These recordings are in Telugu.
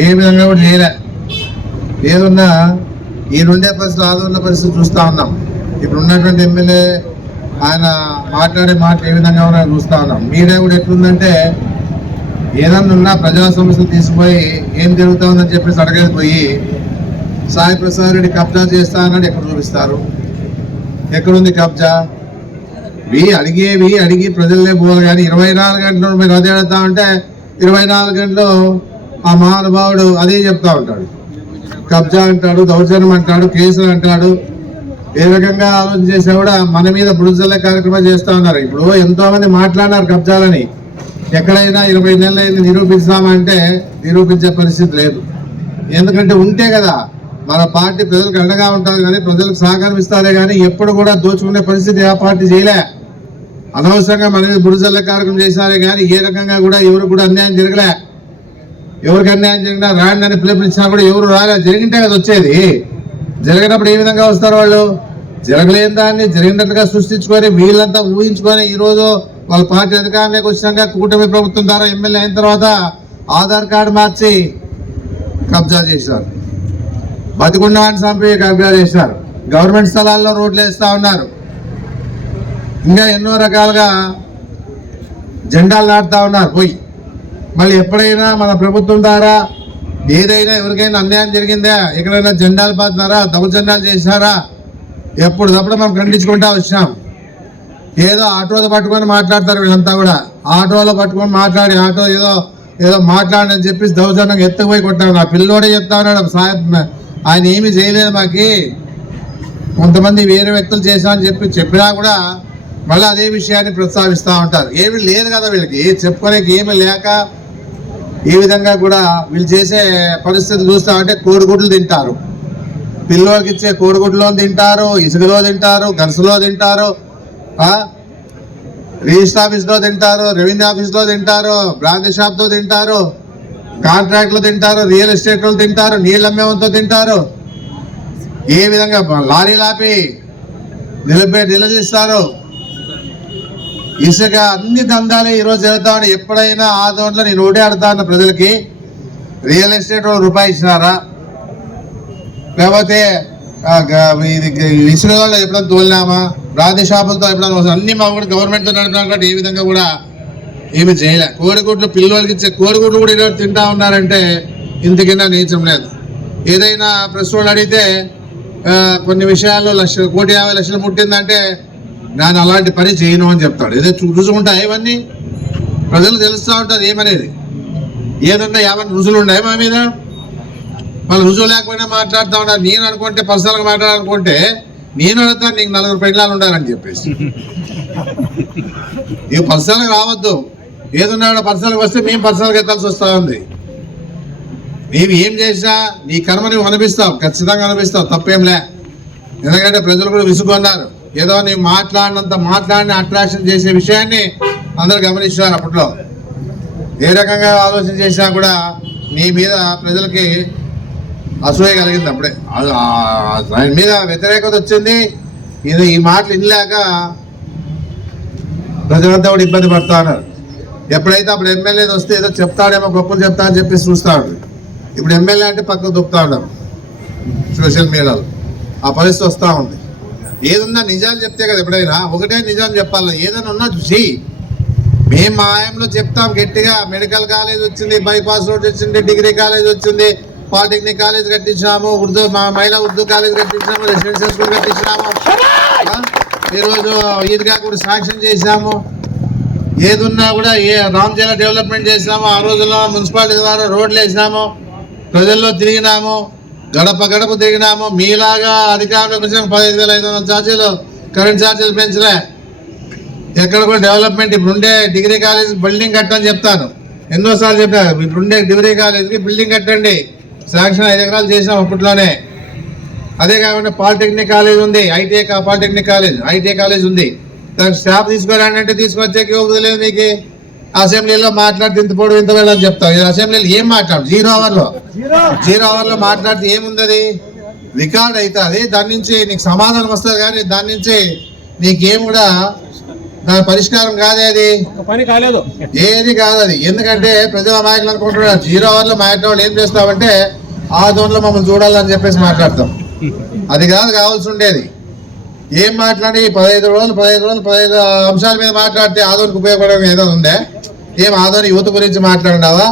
ఏ విధంగా కూడా చేయలే. ఏదున్నా ఈ రెండే పరిస్థితులు ఆదరణ పరిస్థితి చూస్తూ ఉన్నాం. ఇప్పుడు ఉన్నటువంటి ఎమ్మెల్యే ఆయన మాట్లాడే మాటలు ఏ విధంగా ఉన్నాయో చూస్తూ ఉన్నాం. మీడియా కూడా ఎట్లుందంటే ఏదన్నా ఉన్నా ప్రజా సమస్యలు తీసుకుపోయి ఏం జరుగుతుందని చెప్పేసి అడగేది పోయి సాయి ప్రసాద్ రెడ్డి కబ్జా చేస్తా అన్నాడు. ఎక్కడ చూపిస్తారు? ఎక్కడుంది కబ్జా? అడిగి ప్రజలనే పోవాలి. కానీ 24 గంటలు మీరు అదే అడుగుతా ఉంటే 24 గంటలు ఆ మహానుభావుడు అదే చెప్తా ఉంటాడు. కబ్జా అంటాడు, దౌర్జన్యం అంటాడు, కేసులు అంటాడు. ఏ రకంగా ఆలోచన చేసినా కూడా మన మీద బుడుజల్లే కార్యక్రమాలు చేస్తూ ఉన్నారు. ఇప్పుడు ఎంతో మంది మాట్లాడినారు కబ్జాలని. ఎక్కడైనా 20 నెలలు అయింది నిరూపిస్తామంటే నిరూపించే పరిస్థితి లేదు. ఎందుకంటే ఉంటే కదా మన పార్టీ ప్రజలకు అండగా ఉంటుంది, కానీ ప్రజలకు సహకారం ఇస్తారే కానీ ఎప్పుడు కూడా దోచుకునే పరిస్థితి ఆ పార్టీ చేయలే. అనవసరంగా మన మీద బుడుజల్లే కార్యక్రమం చేశారే కానీ ఏ రకంగా కూడా ఎవరు కూడా అన్యాయం జరగలే. ఎవరికి అన్యాయం జరిగినా రాండి అని పిలుపునిచ్చినా కూడా ఎవరు రాలే. జరిగింటే కదా వచ్చేది. జరిగినప్పుడు ఏ విధంగా వస్తారు వాళ్ళు? జరగలేని దాన్ని జరిగినట్లుగా సృష్టించుకొని వీళ్ళంతా ఊహించుకొని ఈరోజు వాళ్ళ పార్టీ అధికారంలోకి వచ్చినాక కూటమి ప్రభుత్వం ద్వారా ఎమ్మెల్యే అయిన తర్వాత ఆధార్ కార్డు మార్చి కబ్జా చేశారు. బతికుండవాన్ని చంపి కబ్జా చేశారు. గవర్నమెంట్ స్థలాల్లో రోడ్లు వేస్తూ ఉన్నారు. ఇంకా ఎన్నో రకాలుగా జెండాలు నాటుతూ ఉన్నారు పోయి. మళ్ళీ ఎప్పుడైనా మన ప్రభుత్వం ద్వారా ఏదైనా ఎవరికైనా అన్యాయం జరిగిందా, ఎక్కడైనా జెండాలు పాతున్నారా, దౌర్జన్యాలు చేశారా, ఎప్పుడప్పుడు మనం ఖండించుకుంటా వచ్చినాం. ఏదో ఆటోలో పట్టుకొని మాట్లాడతారు వీళ్ళంతా కూడా. ఆటోలో పట్టుకొని మాట్లాడి ఆటో ఏదో మాట్లాడని చెప్పేసి దౌర్జన్యంగా ఎత్తుకుపోయి కొట్టాడు. ఆ పిల్లోడే చెప్తా ఉన్నాడు, సాహెబ్ ఆయన ఏమీ చేయలేదు మాకి, కొంతమంది వేరే వ్యక్తులు చేశామని చెప్పినా కూడా మళ్ళీ అదే విషయాన్ని ప్రస్తావిస్తూ ఉంటారు. ఏమీ లేదు కదా వీళ్ళకి, చెప్పుకోలేక ఏమీ లేక ఈ విధంగా కూడా వీళ్ళు చేసే పరిస్థితులు చూస్తా ఉంటే కోడిగుడ్లు తింటారు. పిల్లోకి ఇచ్చే కోడిగుడ్లో తింటారు, ఇసుకలో తింటారు, గరుసులో తింటారు, రిజిస్టర్ ఆఫీస్లో తింటారు, రెవెన్యూ ఆఫీస్లో తింటారు, బ్రాంచ్ షాప్తో తింటారు, కాంట్రాక్ట్లో తింటారు, రియల్ ఎస్టేట్లో తింటారు, నీళ్ళు అమ్మేవంతో తింటారు. ఏ విధంగా లారీలు ఆపి నిలదీస్తారు. ఇసుక అన్ని దందాలే ఈరోజు జరుగుతా ఉన్నాయి. ఎప్పుడైనా ఆ దాంట్లో నేను ఒకటే అడుగుతా ఉన్న ప్రజలకి, రియల్ ఎస్టేట్ రూపాయి ఇచ్చినారా? లేకపోతే ఇసుక వాళ్ళు ఎప్పుడైనా తోలినామా? బ్రాంచ్ షాపులతో ఎప్పుడైనా అన్ని మా కూడా గవర్నమెంట్తో నడిపినా కూడా ఏ విధంగా కూడా ఏమి చేయలే. కోడిగుడ్లు పిల్లలకి ఇచ్చే కోడిగుడ్లు కూడా ఈరోజు తింటా ఉన్నారంటే ఇంతకిన్నా నీచం లేదు. ఏదైనా ప్రెస్ వాళ్ళు అడిగితే కొన్ని విషయాల్లో 1,50,00,000 ముట్టిందంటే నేను అలాంటి పని చేయను అని చెప్తాడు. ఏదో రుజువుంటాయి ఇవన్నీ ప్రజలు తెలుస్తూ ఉంటుంది ఏమనేది. ఏదన్నా ఏమైనా రుజువులు ఉన్నాయి మా మీద? మళ్ళీ రుజువు లేకపోయినా మాట్లాడుతూ ఉన్నారు. నేను అనుకుంటే పర్సనల్గా మాట్లాడాలనుకుంటే నేను అడుగుతాను, నీకు 4 పెళ్ళాలు ఉండాలని చెప్పేసి. ఇవి పర్సనల్గా రావద్దు. ఏదన్నా పర్సనల్గా వస్తే మేము పర్సనల్గా ఎత్తాల్సి వస్తూ ఉంది. నీవు ఏం చేసినా నీ కర్మ నువ్వు అనిపిస్తావు, ఖచ్చితంగా అనిపిస్తావు, తప్పేంలే. ఎందుకంటే ప్రజలు కూడా విసుగొన్నారు. ఏదో నీవు మాట్లాడిన అట్రాక్షన్ చేసే విషయాన్ని అందరూ గమనిస్తున్నారు. అప్పట్లో ఏ రకంగా ఆలోచన చేసినా కూడా నీ మీద ప్రజలకి అసూయ కలిగింది. అప్పుడే ఆయన మీద వ్యతిరేకత వచ్చింది. ఈ మాటలు వినలేక ప్రజలంతా కూడా ఇబ్బంది పడుతూ ఉన్నారు. ఎప్పుడైతే అప్పుడు ఎమ్మెల్యేది వస్తే ఏదో చెప్తాడేమో, గొప్పలు చెప్తా అని చెప్పేసి చూస్తూ ఉంటారు. ఇప్పుడు ఎమ్మెల్యే అంటే పక్కకు దొక్కుతూ ఉంటారు సోషల్ మీడియాలో. ఆ పరిస్థితి వస్తూ ఉంది. ఏదన్నా నిజాలు చెప్తే కదా ఎప్పుడైనా, ఒకటే నిజాలు చెప్పాలి. ఏదైనా ఉన్నా చూసి మేము మా ఆయంలో చెప్తాం గట్టిగా. మెడికల్ కాలేజ్ వచ్చింది, బైపాస్ రోడ్ వచ్చింది, డిగ్రీ కాలేజ్ వచ్చింది, పాలిటెక్నిక్ కాలేజ్ కట్టించినాము, మహిళా ఉర్దూ కాలేజ్ కట్టించినాము, రెసిడెన్షియల్ స్కూల్ కట్టించినాము, ఈరోజు ఈద్గా కూడా శాంక్షన్ చేసినాము. ఏదున్నా కూడా రామజల డెవలప్మెంట్ చేసినాము. ఆ రోజుల్లో మున్సిపాలిటీ ద్వారా రోడ్లు వేసినాము, ప్రజల్లో తిరిగినాము, గడప గడప తిరిగినాము. మీలాగా అధికారంలోకి వచ్చిన 15,500 ఛార్జీలు కరెంట్ ఛార్జీలు పెంచలే. ఎక్కడ కూడా డెవలప్మెంట్. ఇప్పుడుండే డిగ్రీ కాలేజ్ బిల్డింగ్ కట్టని చెప్తాను, ఎన్నోసార్లు చెప్పాను. ఇప్పుడుండే డిగ్రీ కాలేజ్కి బిల్డింగ్ కట్టండి, శాంక్షన్ 5 ఎకరాలు చేసాం అప్పట్లోనే. అదే కాకుండా పాలిటెక్నిక్ కాలేజ్ ఉంది, ఐటీఐ కాలేజ్ ఉంది. దానికి స్టాఫ్ తీసుకురండి అంటే తీసుకొచ్చే యోగ్యత లేదు మీకు. అసెంబ్లీలో మాట్లాడితే ఇంత పొడవు ఇంత వెళ్ళని చెప్తావు. అసెంబ్లీలో ఏం మాట్లాడు? 0 అవర్లో మాట్లాడితే ఏముంది? అది రికార్డ్ అవుతుంది. దాని నుంచి నీకు సమాధానం వస్తుంది, కానీ దాని నుంచి నీకేం కూడా దాని పరిష్కారం కాదేది, పని కాలేదు, ఏది కాదు అది. ఎందుకంటే ప్రజల నాయకులు అనుకుంటున్నారు 0 అవర్లో మా ఇంట్లో వాళ్ళు ఏం చేస్తామంటే ఆదోన్లో మమ్మల్ని చూడాలని చెప్పేసి మాట్లాడతాం. అది కాదు కావాల్సి ఉండేది. ఏం మాట్లాడి 15 అంశాల మీద మాట్లాడితే ఆదోనికి ఉపయోగపడడం ఏదో ఉందే? ఏం ఆదోని యువత గురించి మాట్లాడినావా,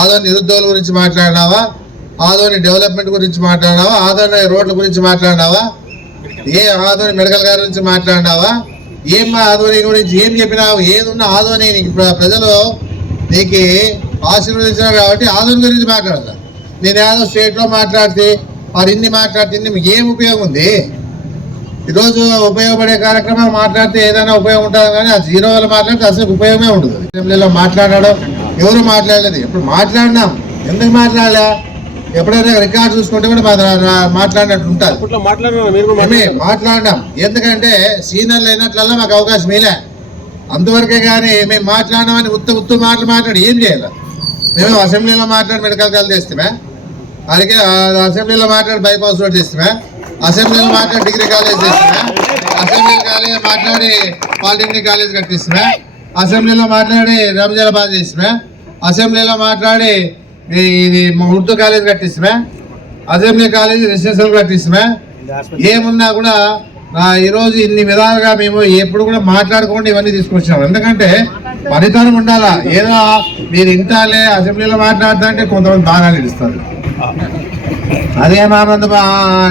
ఆదోని నిరుద్యోగుల గురించి మాట్లాడినావా, ఆదోని డెవలప్మెంట్ గురించి మాట్లాడినావా, ఆదోని రోడ్ల గురించి మాట్లాడినావా, ఆదోని మెడికల్ గారి గురించి మాట్లాడినావా, ఏం ఆదోని గురించి ఏం చెప్పినావు? ఏది ఉన్నా ఆదోని నీకు ప్రజలు నీకు ఆశీర్వదించినారు కాబట్టి ఆదోని గురించి మాట్లాడతా. నేను ఏదో స్టేట్లో మాట్లాడితే వారు ఇన్ని మాట్లాడితే ఇన్ని ఏం ఉపయోగం ఉంది? ఈరోజు ఉపయోగపడే కార్యక్రమాలు మాట్లాడితే ఏదైనా ఉపయోగం ఉంటుంది, కానీ ఆ 0 అవర్లో మాట్లాడితే అసలు ఉపయోగమే ఉండదు. అసెంబ్లీలో మాట్లాడాడో ఎవరు మాట్లాడలేదు. ఎప్పుడు మాట్లాడినాం, ఎందుకు మాట్లాడలే? ఎప్పుడైనా రికార్డు చూసుకుంటే కూడా మాట్లాడినట్టు ఉంటారు. మాట్లాడినాం, ఎందుకంటే సీనియర్లు అయినట్లల్లా మాకు అవకాశం ఇలే అంతవరకే. కానీ మేము మాట్లాడినామని ఉత్తు మాట్లాడి ఏం చేయాలి? మేము అసెంబ్లీలో మాట్లాడి మెడికల్ కాలేజ్ తెస్తామే, అలాగే అసెంబ్లీలో మాట్లాడి బైపాస్ రోడ్ తెస్తామే, అసెంబ్లీలో మాట్లాడి డిగ్రీ కాలేజ్ తెస్తామే, అసెంబ్లీ కాలేజ్ మాట్లాడి పాలిటెక్నిక్ కాలేజ్ కట్టిస్తామే, అసెంబ్లీలో మాట్లాడి రంజాబాద్ చేస్తామే, అసెంబ్లీలో మాట్లాడి ఇది ఉర్దూ కాలేజ్ కట్టిస్తామే, అసెంబ్లీ కాలేజ్ రెసిడెన్షియల్ కట్టిస్తామే. ఏమున్నా కూడా ఈరోజు ఇన్ని విధాలుగా మేము ఎప్పుడు కూడా మాట్లాడుకోండి ఇవన్నీ తీసుకొచ్చాము. ఎందుకంటే ఫలితాలు ఉండాలా. ఏదో మీరు ఇంటాలే అసెంబ్లీలో మాట్లాడుతా అంటే కొంతమంది బాగా ఇస్తారు, అదేం ఆనందం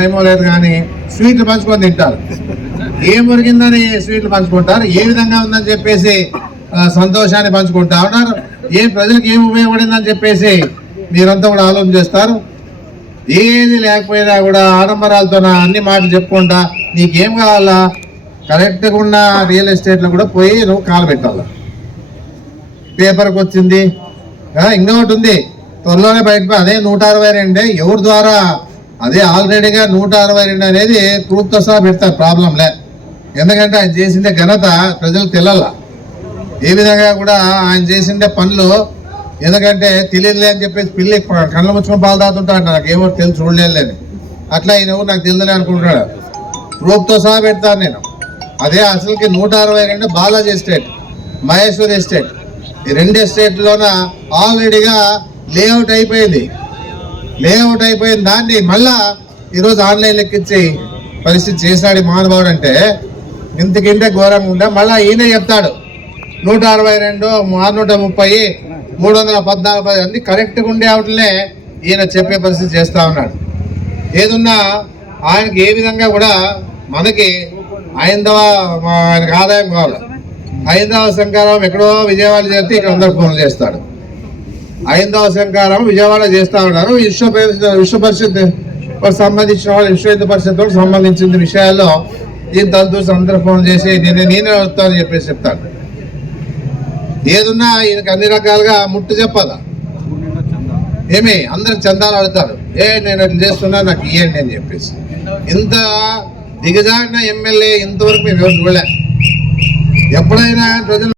ఏమో లేదు, కానీ స్వీట్లు పంచుకొని తింటారు. ఏం మురిగిందని స్వీట్లు పంచుకుంటారు, ఏ విధంగా ఉందని చెప్పేసి సంతోషాన్ని పంచుకుంటా ఉన్నారు, ఏం ప్రజలకు ఏం ఉపయోగపడిందని చెప్పేసి మీరంతా కూడా ఆలోచన చేస్తారు. ఏది లేకపోయినా కూడా ఆడంబరాలతో అన్ని మాటలు చెప్పుకుంటా నీకేం కావాలా? కరెక్ట్గా ఉన్న రియల్ ఎస్టేట్లో కూడా పోయి నువ్వు కాలు పెట్టాల. పేపర్కి వచ్చింది, ఇంకొకటి ఉంది త్వరలోనే బయట, అదే 162 ఎవరి ద్వారా, అదే ఆల్రెడీగా 162 అనేది ప్రూఫ్తో సహా పెడతారు, ప్రాబ్లంలే. ఎందుకంటే ఆయన చేసిందే ఘనత ప్రజలకు తెలల. ఏ విధంగా కూడా ఆయన చేసిండే పనులు, ఎందుకంటే తెలియదులే అని చెప్పేసి పిల్లి కళ్ళ ముచ్చుకొని పాలు తాగుతుంటా అంట, నాకు ఏమో తెలిసి చూడలేని అట్లా ఈయన ఎవరు నాకు తెలియదులే అనుకుంటున్నాడు. ప్రూఫ్తో సహా పెడతాను నేను. అదే అసలుకి 162 బాలాజీ ఎస్టేట్, మహేశ్వరి ఎస్టేట్, ఈ 2 ఎస్టేట్లోన ఆల్రెడీగా లేఅవుట్ అయిపోయింది. దాన్ని మళ్ళా ఈరోజు ఆన్లైన్ లెక్కించి పరిస్థితి చేశాడు మహానుభావుడు. అంటే ఇంతకింటే ఘోరంగా ఉందా? మళ్ళీ ఈయన చెప్తాడు 162, 630, 314 అన్ని కరెక్ట్గా ఉండే వాటినే ఈయన చెప్పే పరిస్థితి చేస్తూ ఉన్నాడు. ఏదున్నా ఆయనకి ఏ విధంగా కూడా మనకి ఆయనకి ఆదాయం కావాలి. ఐదవ శంకారం ఎక్కడో విజయవాడ చేస్తే ఇక్కడ అందరు ఫోన్లు చేస్తాడు. ఐదవ శంకారం విజయవాడ చేస్తూ ఉన్నారు. విశ్వ పరిషత్ సంబంధించిన వాళ్ళు, విశ్వ హిందూ పరిషత్ సంబంధించిన విషయాల్లో ఈయన తలదూసి అందరూ ఫోన్ చేసి నేనే వస్తానని చెప్పేసి చెప్తాను. ఏదున్నా ఈయనకి అన్ని రకాలుగా ముట్టు చెప్పదా? ఏమి అందరికి చందాలు అడుగుతారు, నేను అట్లా చేస్తున్నా నాకు ఇవ్వండి అని చెప్పేసి. ఇంత దిగజారిన ఎమ్మెల్యే ఇంతవరకు మేము ఎవరు చూడలే. ఎప్పుడైనా ప్రజలు